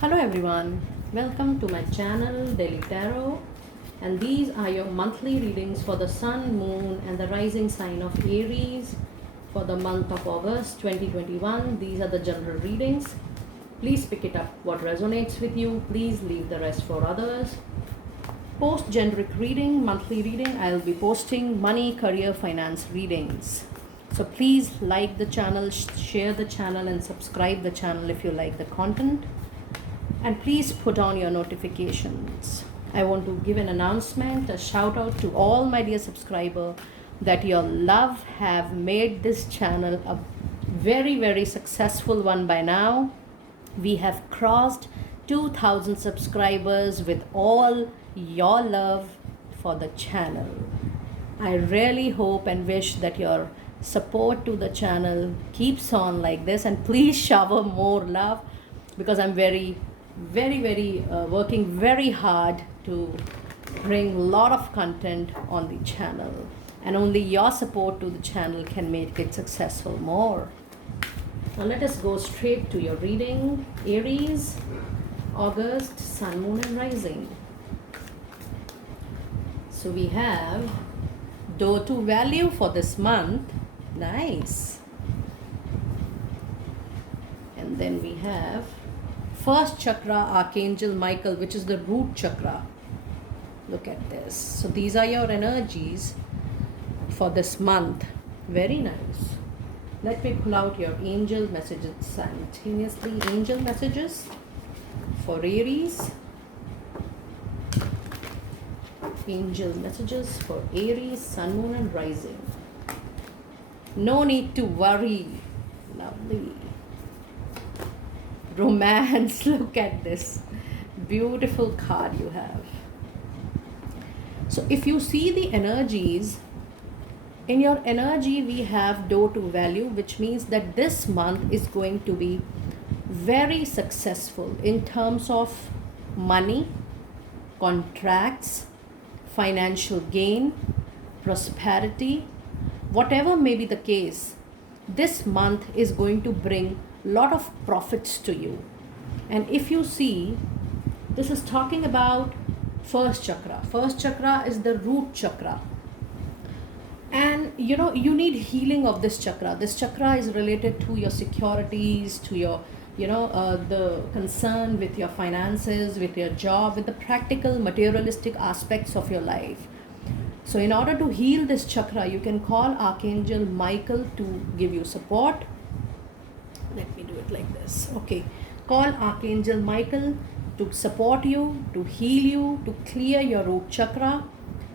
Hello everyone, welcome to my channel Daily Tarot, and these are your monthly readings for the Sun, Moon and the rising sign of Aries for the month of August 2021. These are the general readings. Please pick it up what resonates with you. Please leave the rest for others. Post generic reading, monthly reading, I'll be posting money, career, finance readings. So please like the channel, share the channel and subscribe the channel if you like the content. And please put on your notifications. I want to give an announcement, a shout out to all my dear subscriber that your love have made this channel a very successful one by now. We have crossed 2000 subscribers with all your love for the channel. I really hope and wish that your support to the channel keeps on like this, and please shower more love because I'm very working very hard to bring a lot of content on the channel, and only your support to the channel can make it successful more. Now let us go straight to your reading. Aries, August, Sun, Moon and Rising. So we have door to value for this month. Nice. And then we have first chakra, Archangel Michael, which is the root chakra. Look at this. So these are your energies for this month. Very nice. Let me pull out your angel messages simultaneously. Angel messages for Aries. Angel messages for Aries, Sun, Moon and Rising. No need to worry. Lovely. Romance. Look at this beautiful card you have. So if you see the energies, in your energy we have door to value, which means that this month is going to be very successful in terms of money, contracts, financial gain, prosperity. Whatever may be the case, this month is going to bring lot of profits to you. And if you see, this is talking about first chakra. First chakra is the root chakra, and you need healing of this chakra. This chakra is related to your securities, to your the concern with your finances, with your job, with the practical materialistic aspects of your life. So in order to heal this chakra, you can call Archangel Michael to give you support. Let me do it like this. Okay. Call Archangel Michael to support you, to heal you, to clear your root chakra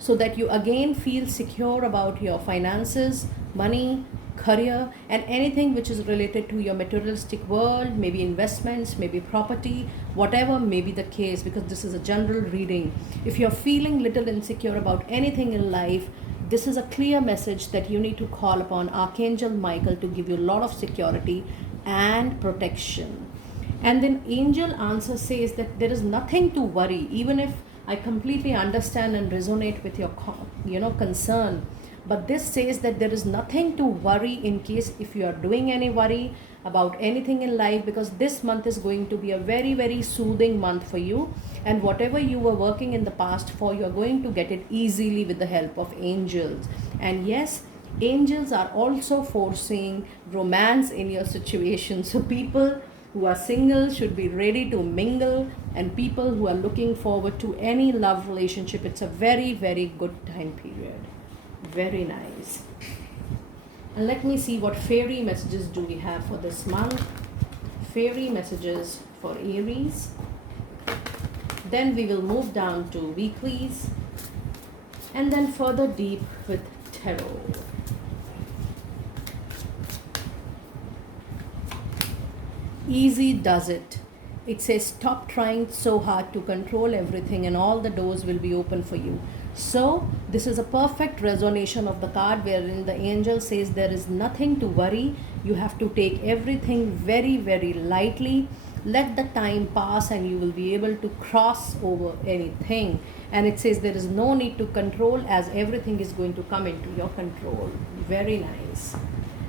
so that you again feel secure about your finances, money, career, and anything which is related to your materialistic world, maybe investments, maybe property, whatever may be the case, because this is a general reading. If you're feeling little insecure about anything in life, this is a clear message that you need to call upon Archangel Michael to give you a lot of security and protection. And then angel answer says that there is nothing to worry. Even if I completely understand and resonate with your concern, but this says that there is nothing to worry in case if you are doing any worry about anything in life, because this month is going to be a very soothing month for you, and whatever you were working in the past for, you are going to get it easily with the help of angels. And yes, angels are also foreseeing romance in your situation. So people who are single should be ready to mingle, and people who are looking forward to any love relationship, it's a very good time period. Very nice. And let me see what fairy messages do we have for this month. Fairy messages for Aries. Then we will move down to weeklies, and then further deep with tarot. Easy does it. It says stop trying so hard to control everything and all the doors will be open for you. So this is a perfect resonation of the card wherein the angel says there is nothing to worry. You have to take everything very lightly. Let the time pass and you will be able to cross over anything. And it says there is no need to control, as everything is going to come into your control. Very nice.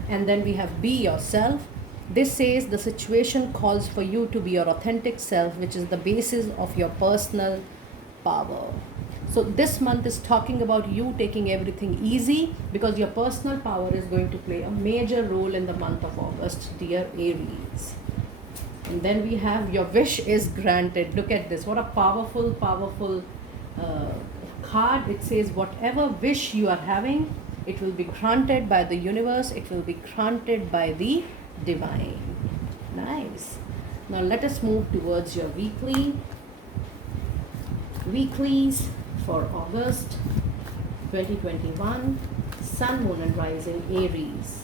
And then we have be yourself. This says the situation calls for you to be your authentic self, which is the basis of your personal power. So this month is talking about you taking everything easy, because your personal power is going to play a major role in the month of August, dear Aries. And then we have your wish is granted. Look at this. What a powerful, powerful card. It says whatever wish you are having, it will be granted by the universe. It will be granted by the divine. Nice. Now let us move towards your weeklies for August 2021. Sun, Moon and Rising Aries.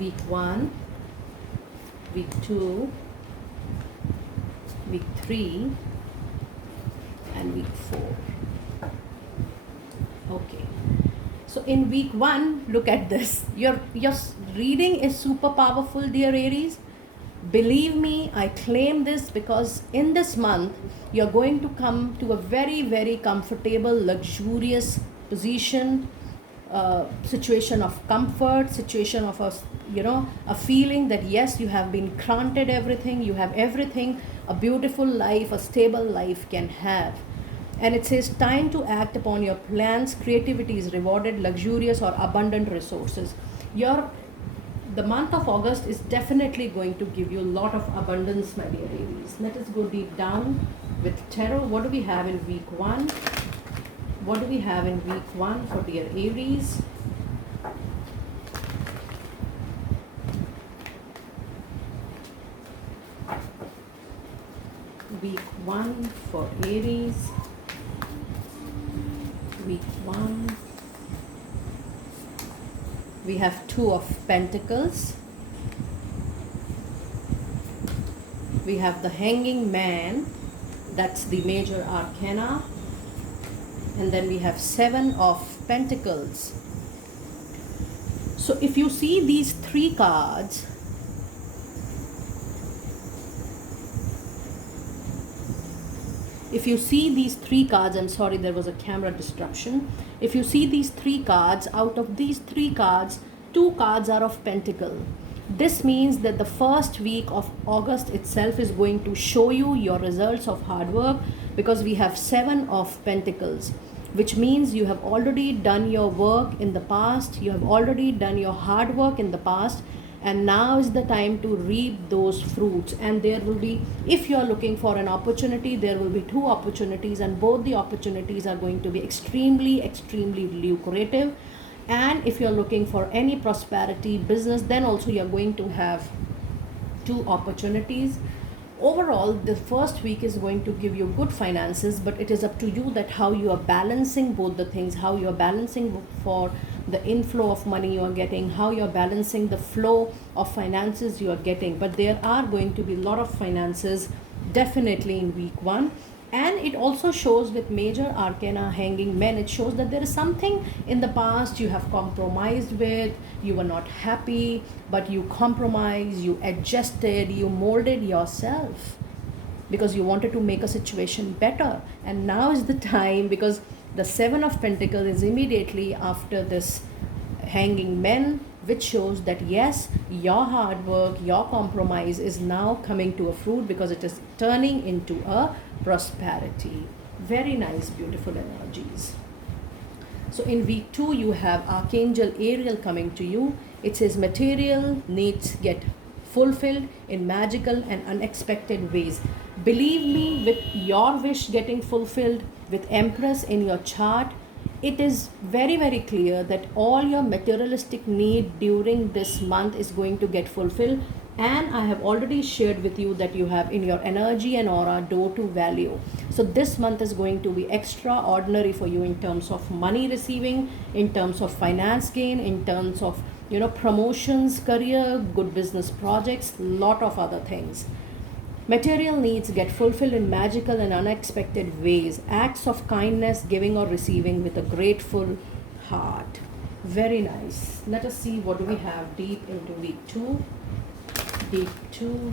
Week 1, week 2, week 3 and week 4. Okay, so in week 1, look at this. Your reading is super powerful, dear Aries. Believe me, I claim this, because in this month you're going to come to a very, very comfortable, luxurious position, situation of comfort, situation of a feeling that yes, you have been granted everything, you have everything a beautiful life, a stable life can have. And it says time to act upon your plans. Creativity is rewarded, luxurious or abundant resources. The month of August is definitely going to give you a lot of abundance, my dear Aries. Let us go deep down with tarot. What do we have in week 1? What do we have in week 1 for dear Aries? Week 1 for Aries. Week 1. We have 2 of Pentacles. We have the Hanging Man. That's the major arcana. And then we have 7 of Pentacles. So if you see these 3 cards, I'm sorry, there was a camera disruption. If you see these 3 cards, out of these 3 cards, 2 cards are of Pentacle. This means that the first week of August itself is going to show you your results of hard work, because we have 7 of Pentacles, which means you have already done your work in the past, you have already done your hard work in the past, and now is the time to reap those fruits. And there will be, if you are looking for an opportunity, there will be 2 opportunities, and both the opportunities are going to be extremely, extremely lucrative. And if you are looking for any prosperity business, then also you are going to have 2 opportunities. Overall, the first week is going to give you good finances, but it is up to you that how you are balancing both the things, how you are balancing for the inflow of money you are getting, how you are balancing the flow of finances you are getting. But there are going to be a lot of finances definitely in week 1. And it also shows with major arcana Hanging Man, it shows that there is something in the past you have compromised with, you were not happy, but you compromised, you adjusted, you molded yourself because you wanted to make a situation better. And now is the time, because the 7 of Pentacles is immediately after this Hanging Man, which shows that yes, your hard work, your compromise is now coming to a fruit, because it is turning into a prosperity. Very nice, beautiful energies. So in week 2, you have Archangel Ariel coming to you. It says material needs get fulfilled in magical and unexpected ways. Believe me, with your wish getting fulfilled with Empress in your chart, it is very, very clear that all your materialistic need during this month is going to get fulfilled. And I have already shared with you that you have in your energy and aura door to value. So this month is going to be extraordinary for you in terms of money receiving, in terms of finance gain, in terms of promotions, career, good business projects, lot of other things. Material needs get fulfilled in magical and unexpected ways. Acts of kindness, giving or receiving with a grateful heart. Very nice. Let us see what do we have deep into week 2. Week 2,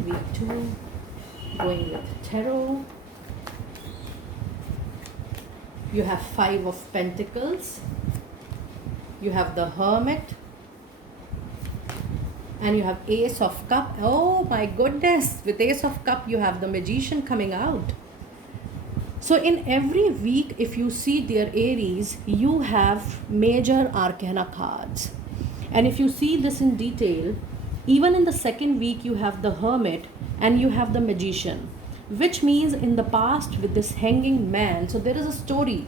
going with tarot. You have Five of Pentacles. You have the Hermit. And you have Ace of Cup. Oh my goodness. With Ace of Cup, you have the Magician coming out. So in every week, if you see, dear Aries, you have major arcana cards. And if you see this in detail, even in the second week, you have the Hermit and you have the Magician, which means in the past with this Hanging Man. So there is a story.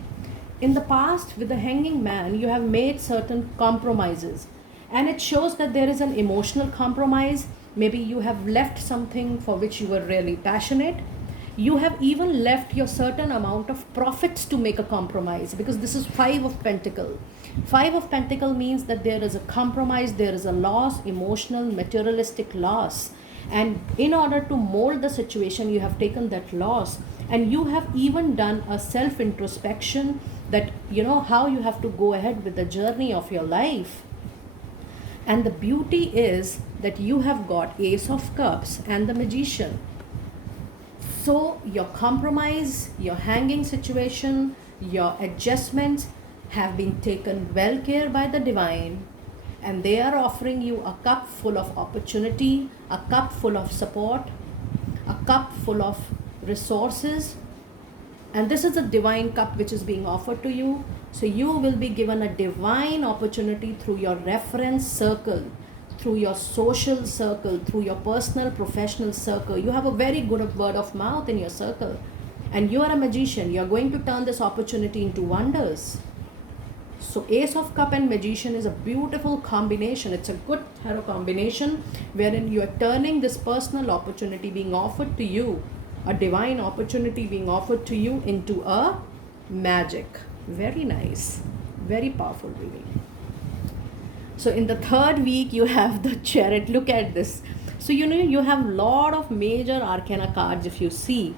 In the past with the Hanging Man, you have made certain compromises. And it shows that there is an emotional compromise. Maybe you have left something for which you were really passionate. You have even left your certain amount of profits to make a compromise, because this is Five of Pentacles. Five of Pentacles means that there is a compromise, there is a loss, emotional, materialistic loss. And in order to mold the situation, you have taken that loss, and you have even done a self-introspection that you know how you have to go ahead with the journey of your life. And the beauty is that you have got Ace of Cups and the Magician. So your compromise, your hanging situation, your adjustments have been taken well care by the divine, and they are offering you a cup full of opportunity, a cup full of support, a cup full of resources. And this is a divine cup which is being offered to you. So you will be given a divine opportunity through your reference circle, through your social circle, through your personal, professional circle. You have a very good word of mouth in your circle. And you are a magician. You are going to turn this opportunity into wonders. So Ace of Cup and Magician is a beautiful combination. It's a good tarot combination wherein you are turning this personal opportunity being offered to you, a divine opportunity being offered to you, into a magic. Very nice. Very powerful reading. So in the third week, you have the Chariot. Look at this. So you have a lot of major arcana cards if you see.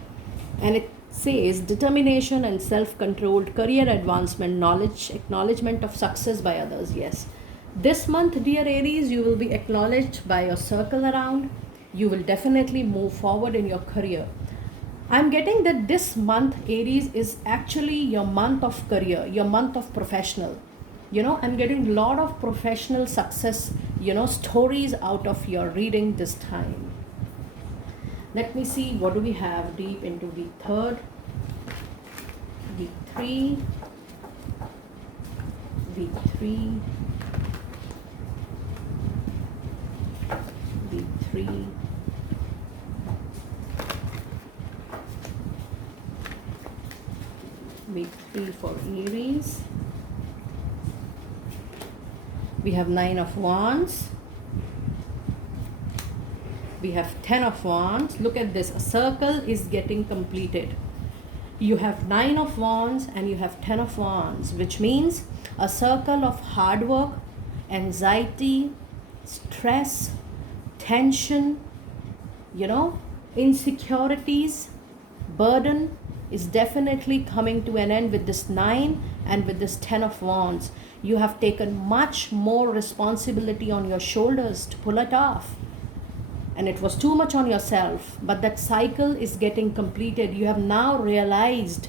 And it says determination and self-controlled, career advancement, knowledge, acknowledgement of success by others. Yes. This month, dear Aries, you will be acknowledged by your circle around. You will definitely move forward in your career. I'm getting that this month, Aries, is actually your month of career, your month of professional. I'm getting a lot of professional success, stories out of your reading this time. Let me see, what do we have deep into week third, week three, week three, week three, week three for Aries. We have Nine of Wands. We have Ten of Wands. Look at this. A circle is getting completed. You have Nine of Wands and you have Ten of Wands, which means a circle of hard work, anxiety, stress, tension, insecurities, burden is definitely coming to an end with this 9 and with this 10 of Wands. You have taken much more responsibility on your shoulders to pull it off. And it was too much on yourself. But that cycle is getting completed. You have now realized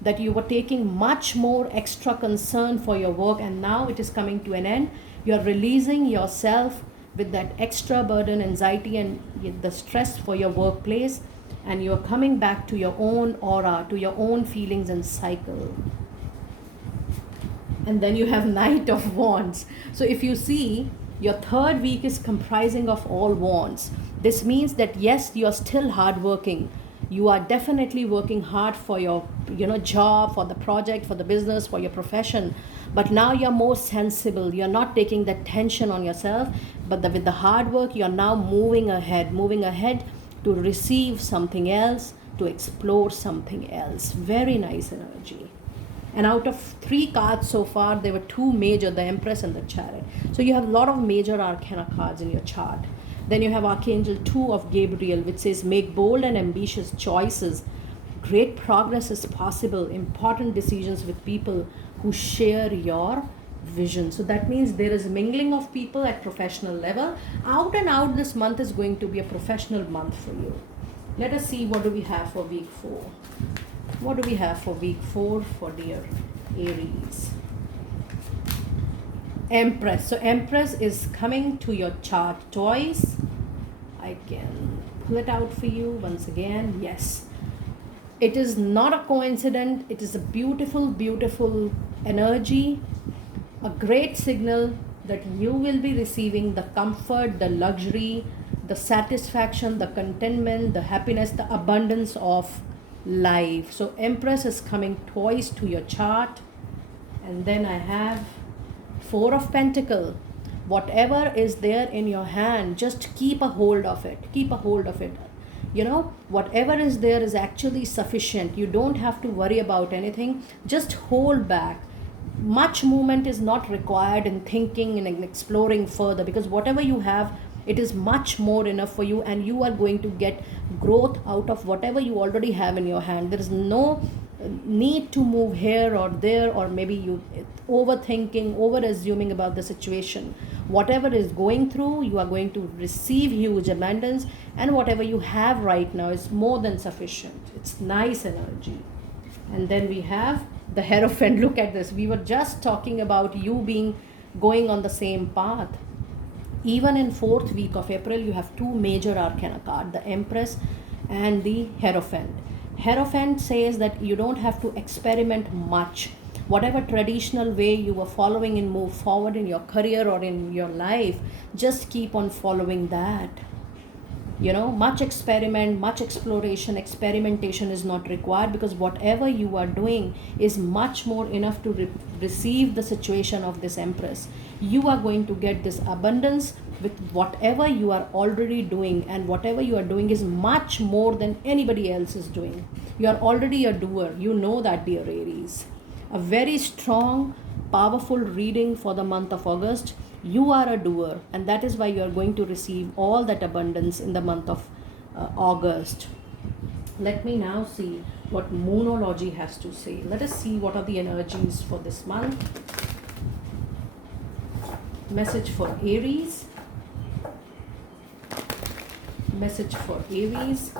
that you were taking much more extra concern for your work, and now it is coming to an end. You are releasing yourself with that extra burden, anxiety, and the stress for your workplace. And you are coming back to your own aura, to your own feelings and cycle. And then you have Knight of Wands. So if you see, your third week is comprising of all wands. This means that yes, you are still hardworking. You are definitely working hard for your job, for the project, for the business, for your profession. But now you're more sensible. You're not taking that tension on yourself. But with the hard work, you're now moving ahead to receive something else, to explore something else. Very nice energy. And out of 3 cards so far, there were 2 major, the Empress and the Chariot. So you have a lot of major arcana cards in your chart. Then you have Archangel 2 of Gabriel, which says, make bold and ambitious choices. Great progress is possible. Important decisions with people who share your vision. So that means there is mingling of people at professional level. Out and out, this month is going to be a professional month for you. Let us see, what do we have for week 4. What do we have for week 4 for dear Aries? Empress. So Empress is coming to your chart twice. I can pull it out for you once again. Yes. It is not a coincidence. It is a beautiful, beautiful energy. A great signal that you will be receiving the comfort, the luxury, the satisfaction, the contentment, the happiness, the abundance of life. So Empress is coming twice to your chart. And then I have Four of Pentacle. Whatever is there in your hand, just keep a hold of it. Keep a hold of it. You know, whatever is there is actually sufficient. You don't have to worry about anything. Just hold back. Much movement is not required in thinking and in exploring further, because whatever you have, it is much more enough for you, and you are going to get growth out of whatever you already have in your hand. There is no need to move here or there, or maybe you overthinking, over assuming about the situation. Whatever is going through, you are going to receive huge abundance, and whatever you have right now is more than sufficient. It's nice energy. And then we have the Hierophant. Look at this. We were just talking about you being going on the same path. Even in 4th week of April, you have two major arcana cards, the Empress and the Hierophant. Hierophant says that you don't have to experiment much. Whatever traditional way you were following and move forward in your career or in your life, just keep on following that. You know, much experiment, much exploration, experimentation is not required, because whatever you are doing is much more enough to receive the situation of this Empress. You are going to get this abundance with whatever you are already doing, and whatever you are doing is much more than anybody else is doing. You are already a doer. You know that, dear Aries. A very strong, powerful reading for the month of August. You are a doer, and that is why you are going to receive all that abundance in the month of August. Let me now see what Moonology has to say. Let us see what are the energies for this month. Message for Aries. Message for Aries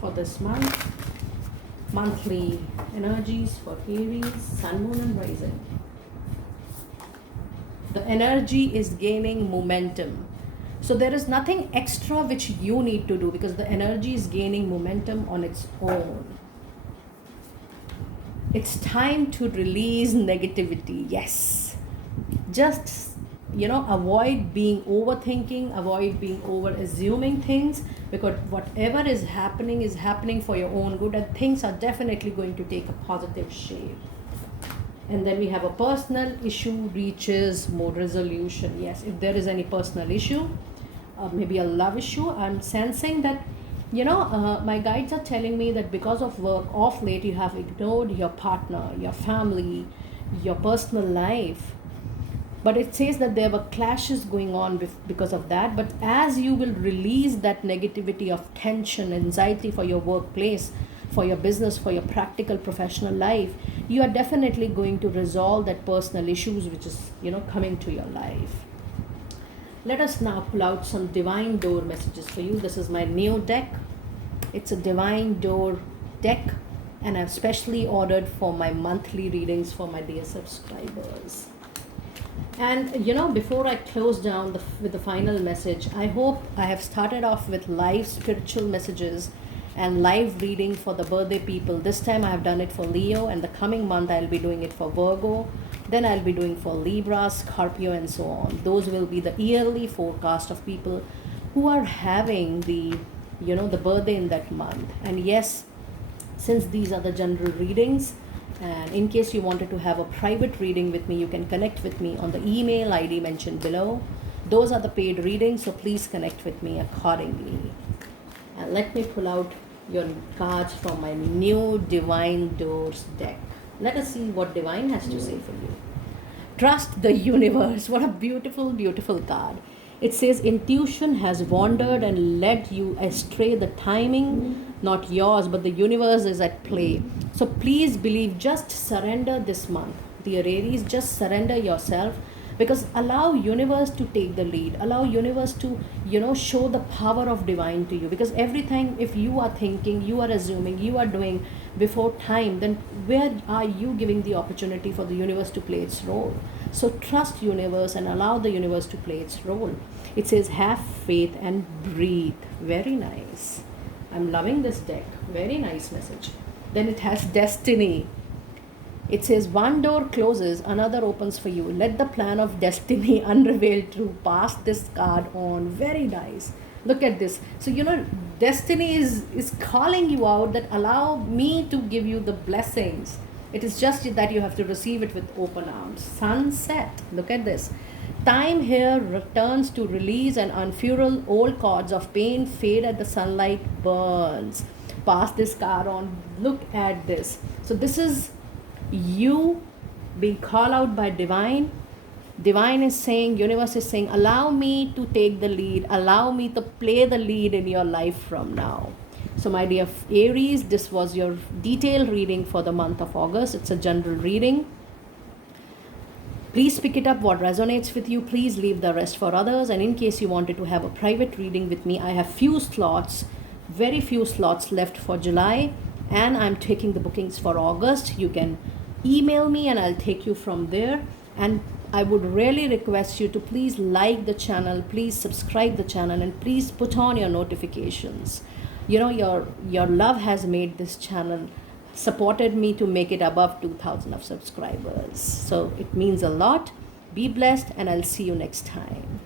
for this month. Monthly energies for Aries, Sun, Moon and Rising. The energy is gaining momentum. So there is nothing extra which you need to do, because the energy is gaining momentum on its own. It's time to release negativity. Yes. Just, avoid being overthinking, avoid being over assuming things, because whatever is happening for your own good, and things are definitely going to take a positive shape. And then we have a personal issue reaches more resolution. Yes, if there is any personal issue, maybe a love issue, I'm sensing that, my guides are telling me that because of work, off late, you have ignored your partner, your family, your personal life. But it says that there were clashes going on because of that. But as you will release that negativity of tension, anxiety for your workplace, for your business, for your practical professional life, you are definitely going to resolve that personal issues which is, coming to your life. Let us now pull out some Divine Door messages for you. This is my new deck. It's a Divine Door deck, and I've specially ordered for my monthly readings for my dear subscribers. And before I close down with the final message, I hope I have started off with live spiritual messages and live reading for the birthday people. This time I have done it for Leo, and the coming month I'll be doing it for Virgo. Then I'll be doing for Libra, Scorpio and so on. Those will be the yearly forecast of people who are having the birthday in that month. And yes, since these are the general readings, and in case you wanted to have a private reading with me, you can connect with me on the email ID mentioned below. Those are the paid readings, so please connect with me accordingly. And let me pull out your cards from my new Divine Doors deck. Let us see what Divine has to say for you. Trust the universe. What a beautiful, beautiful card. It says intuition has wandered and led you astray. The timing, not yours, but the universe is at play. So please believe, just surrender this month. Dear Aries, just surrender yourself. because allow universe to take the lead, allow universe to show the power of divine to you, because everything, if you are thinking, you are assuming, you are doing before time, then where are you giving the opportunity for the universe to play its role? So trust universe and allow the universe to play its role. It says have faith and breathe. Very nice. I'm loving this deck. Very nice message. Then it has destiny. It says one door closes, another opens for you. Let the plan of destiny unveil true. Pass this card on. Very nice. Look at this. So destiny is calling you out that allow me to give you the blessings. It is just that you have to receive it with open arms. Sunset. Look at this. Time here returns to release and unfurl old cords of pain, fade at the sunlight burns. Pass this card on. Look at this. So this is you being called out by divine. Divine is saying, universe is saying, allow me to take the lead, allow me to play the lead in your life from now. So my dear Aries, this was your detailed reading for the month of August. It's a general reading. Please pick it up what resonates with you. Please leave the rest for others. And in case you wanted to have a private reading with me, I have few slots, very few slots left for July, and I'm taking the bookings for August. You can email me and I'll take you from there. And I would really request you to please like the channel, please subscribe the channel, and please put on your notifications. Your love has made this channel, supported me to make it above 2,000 of subscribers. So it means a lot. Be blessed, and I'll see you next time.